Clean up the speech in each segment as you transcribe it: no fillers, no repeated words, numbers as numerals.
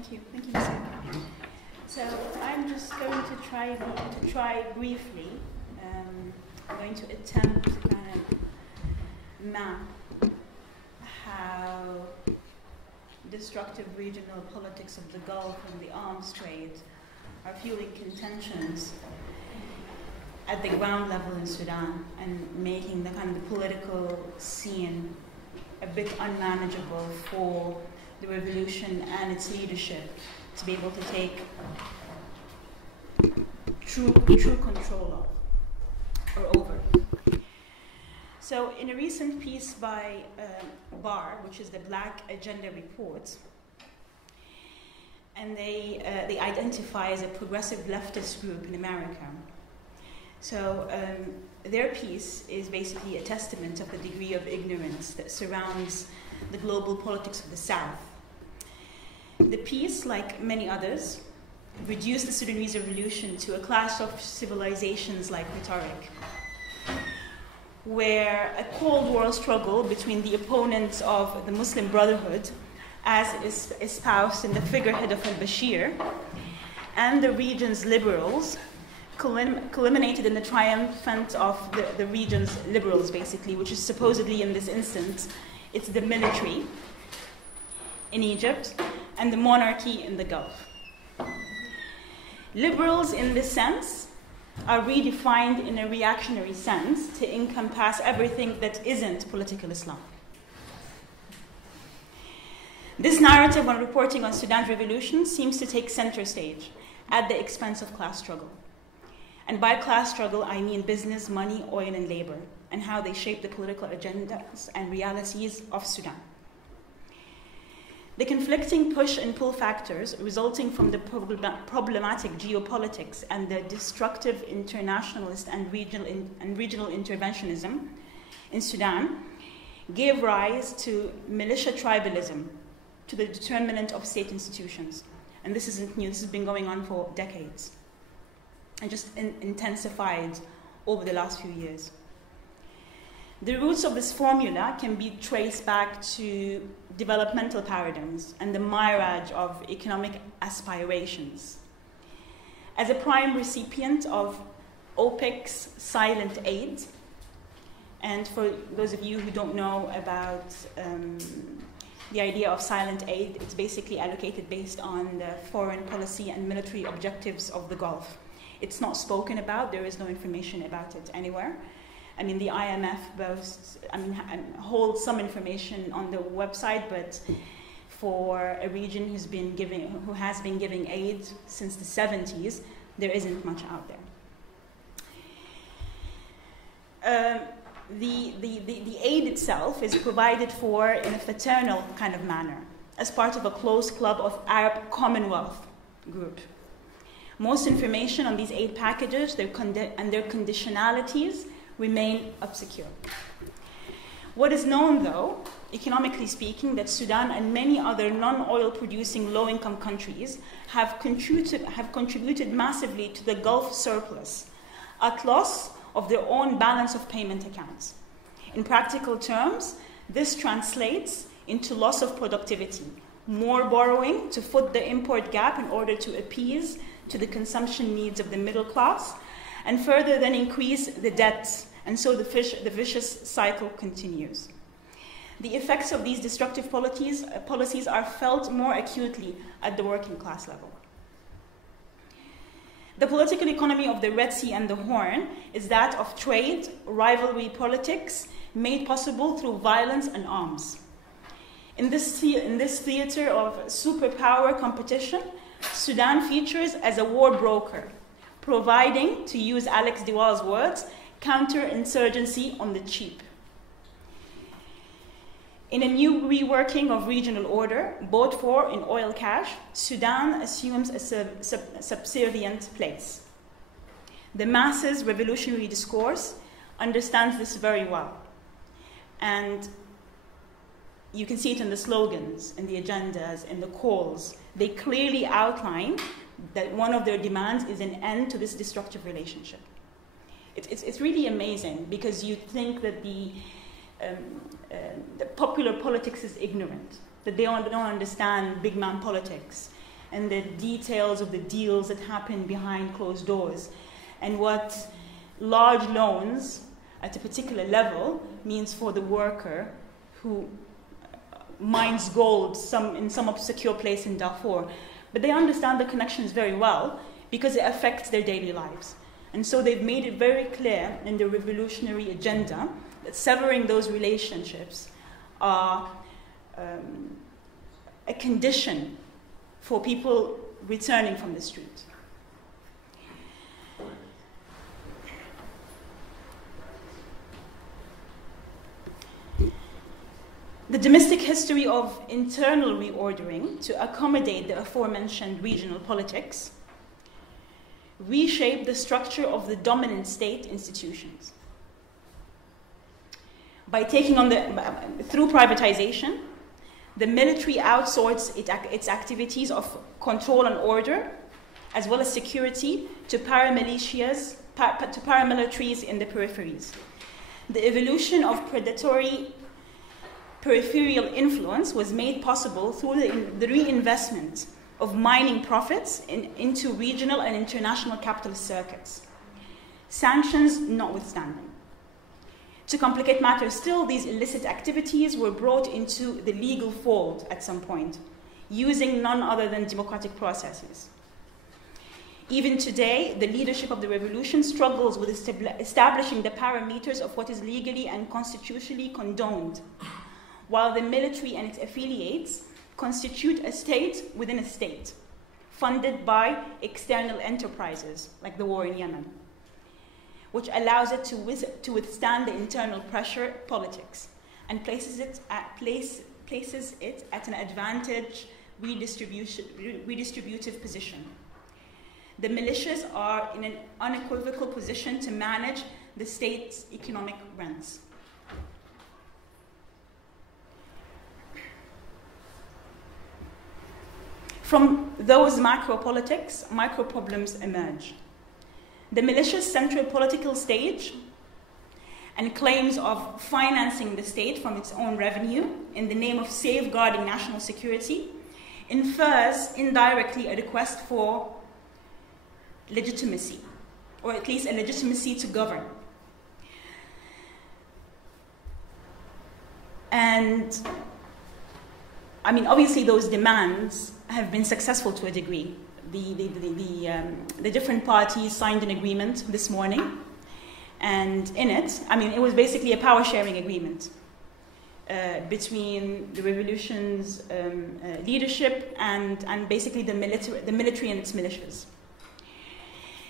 Thank you, Mr. So I'm just going to try briefly. I'm going to attempt to kind of map how destructive regional politics of the Gulf and the arms trade are fueling contentions at the ground level in Sudan and making the kind of political scene a bit unmanageable for the revolution and its leadership to be able to take true control of or over. So in a recent piece by BAR, which is the Black Agenda Report, and they identify as a progressive leftist group in America. So their piece is basically a testament of the degree of ignorance that surrounds the global politics of the South. The piece, like many others, reduced the Sudanese revolution to a clash of civilizations-like rhetoric, where a Cold War struggle between the opponents of the Muslim Brotherhood, as is espoused in the figurehead of al-Bashir, and the region's liberals, culminated in the triumphant of the region's liberals, basically, which is supposedly, in this instance, it's the military in Egypt and the monarchy in the Gulf. Liberals, in this sense, are redefined in a reactionary sense to encompass everything that isn't political Islam. This narrative, when reporting on Sudan's revolution, seems to take center stage at the expense of class struggle. And by class struggle, I mean business, money, oil, and labor, and how they shape the political agendas and realities of Sudan. The conflicting push and pull factors resulting from the problematic geopolitics and the destructive internationalist and regional interventionism in Sudan gave rise to militia tribalism, to the determinant of state institutions. And this isn't new, this has been going on for decades, and just intensified over the last few years. The roots of this formula can be traced back to developmental paradigms and the mirage of economic aspirations. As a prime recipient of OPEC's silent aid, and for those of you who don't know about the idea of silent aid, it's basically allocated based on the foreign policy and military objectives of the Gulf. It's not spoken about, there is no information about it anywhere. I mean, the IMF holds some information on the website, but for a region who has been giving aid since the 70s, there isn't much out there. The aid itself is provided for in a fraternal kind of manner, as part of a close club of Arab Commonwealth group. Most information on these aid packages and their conditionalities remain obscure. What is known, though, economically speaking, that Sudan and many other non-oil producing low-income countries have contributed massively to the Gulf surplus at loss of their own balance of payment accounts. In practical terms, this translates into loss of productivity, more borrowing to foot the import gap in order to appease to the consumption needs of the middle class, and further then increase the debts, and so the vicious cycle continues. The effects of these destructive policies are felt more acutely at the working class level. The political economy of the Red Sea and the Horn is that of trade, rivalry politics, made possible through violence and arms. In this theater of superpower competition, Sudan features as a war broker, providing, to use Alex Diwal's words, counterinsurgency on the cheap. In a new reworking of regional order, bought for in oil cash, Sudan assumes a subservient place. The masses' revolutionary discourse understands this very well. And you can see it in the slogans, in the agendas, in the calls. They clearly outline that one of their demands is an end to this destructive relationship. It's really amazing, because you think that the popular politics is ignorant, that they don't understand big man politics, and the details of the deals that happen behind closed doors, and what large loans at a particular level means for the worker who mines gold in some obscure place in Darfur. But they understand the connections very well because it affects their daily lives. And so they've made it very clear in the revolutionary agenda that severing those relationships are a condition for people returning from the street. The domestic history of internal reordering to accommodate the aforementioned regional politics reshaped the structure of the dominant state institutions. By taking on through privatization, the military outsourced its activities of control and order, as well as security, to paramilitias, to paramilitaries in the peripheries. The evolution of predatory peripheral influence was made possible through the reinvestment of mining profits into regional and international capitalist circuits, sanctions notwithstanding. To complicate matters still, these illicit activities were brought into the legal fold at some point, using none other than democratic processes. Even today, the leadership of the revolution struggles with establishing the parameters of what is legally and constitutionally condoned, while the military and its affiliates constitute a state within a state, funded by external enterprises, like the war in Yemen, which allows it to withstand the internal pressure politics and places it at an advantage redistributive position. The militias are in an unequivocal position to manage the state's economic rents. From those macro politics, micro problems emerge. The militia's central political stage and claims of financing the state from its own revenue in the name of safeguarding national security infers indirectly a request for legitimacy, or at least a legitimacy to govern. And I mean, obviously those demands have been successful to a degree. The different parties signed an agreement this morning, and in it, I mean, it was basically a power-sharing agreement between the revolution's leadership and basically the military and its militias.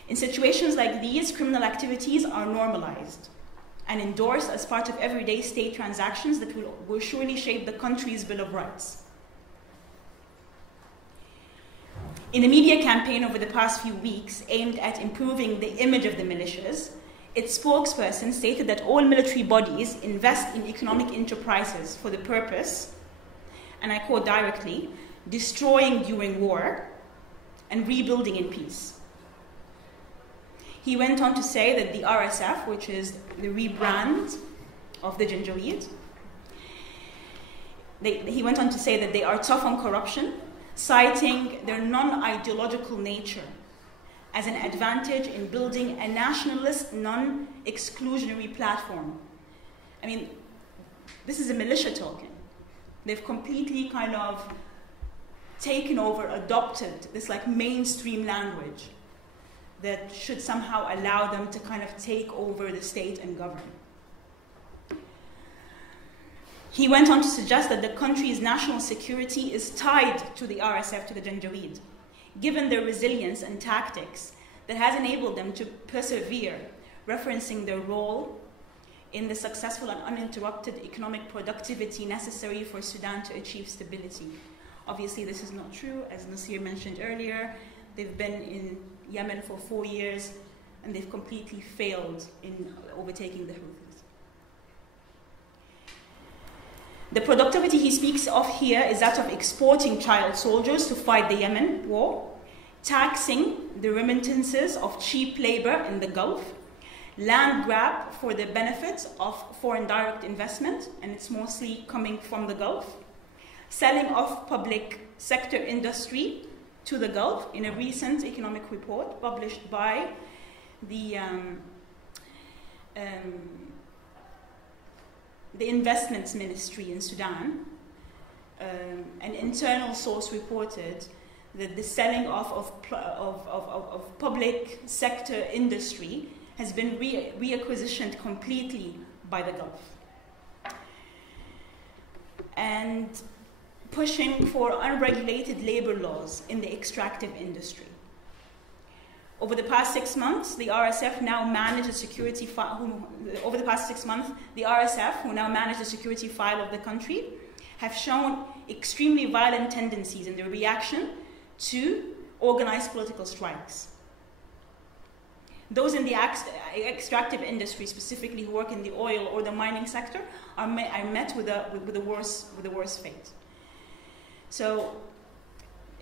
In situations like these, criminal activities are normalized and endorsed as part of everyday state transactions that will surely shape the country's Bill of Rights. In the media campaign over the past few weeks aimed at improving the image of the militias, its spokesperson stated that all military bodies invest in economic enterprises for the purpose, and I quote directly, destroying during war and rebuilding in peace. He went on to say that the RSF, which is the rebrand of the Janjaweed, he went on to say that they are tough on corruption, citing their non-ideological nature as an advantage in building a nationalist, non-exclusionary platform. I mean, this is a militia talking. They've completely kind of taken over, adopted this like mainstream language that should somehow allow them to kind of take over the state and govern. He went on to suggest that the country's national security is tied to the RSF, to the Janjaweed, given their resilience and tactics that has enabled them to persevere, referencing their role in the successful and uninterrupted economic productivity necessary for Sudan to achieve stability. Obviously, this is not true. As Nasir mentioned earlier, they've been in Yemen for 4 years, and they've completely failed in overtaking the Houthis. The productivity he speaks of here is that of exporting child soldiers to fight the Yemen war, taxing the remittances of cheap labor in the Gulf, land grab for the benefits of foreign direct investment, and it's mostly coming from the Gulf, selling off public sector industry to the Gulf in a recent economic report published by the Investments Ministry in Sudan. An internal source reported that the selling off of public sector industry has been reacquisitioned completely by the Gulf. And pushing for unregulated labor laws in the extractive industry. Over the past 6 months, the RSF now manage the security file. Over the past 6 months, the RSF, who now manage the security file of the country, have shown extremely violent tendencies in their reaction to organized political strikes. Those in the extractive industry, specifically who work in the oil or the mining sector, are met with a worse fate. So,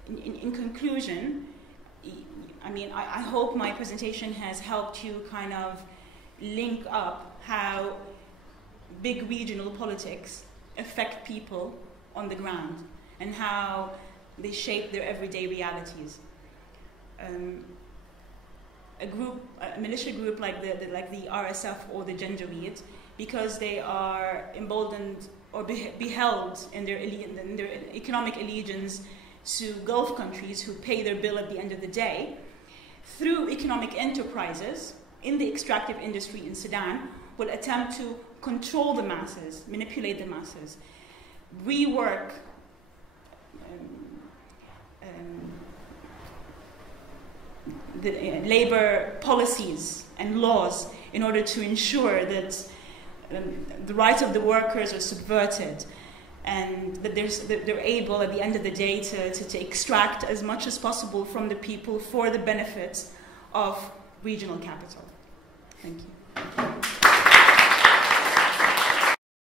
in conclusion, I mean, I hope my presentation has helped you kind of link up how big regional politics affect people on the ground and how they shape their everyday realities. A militia group like the RSF or the Janjaweed, because they are emboldened or beheld in their economic allegiance to Gulf countries who pay their bill at the end of the day, through economic enterprises in the extractive industry in Sudan, will attempt to control the masses, manipulate the masses, rework the labor policies and laws in order to ensure that the rights of the workers are subverted, and that they're able at the end of the day to extract as much as possible from the people for the benefits of regional capital. Thank you.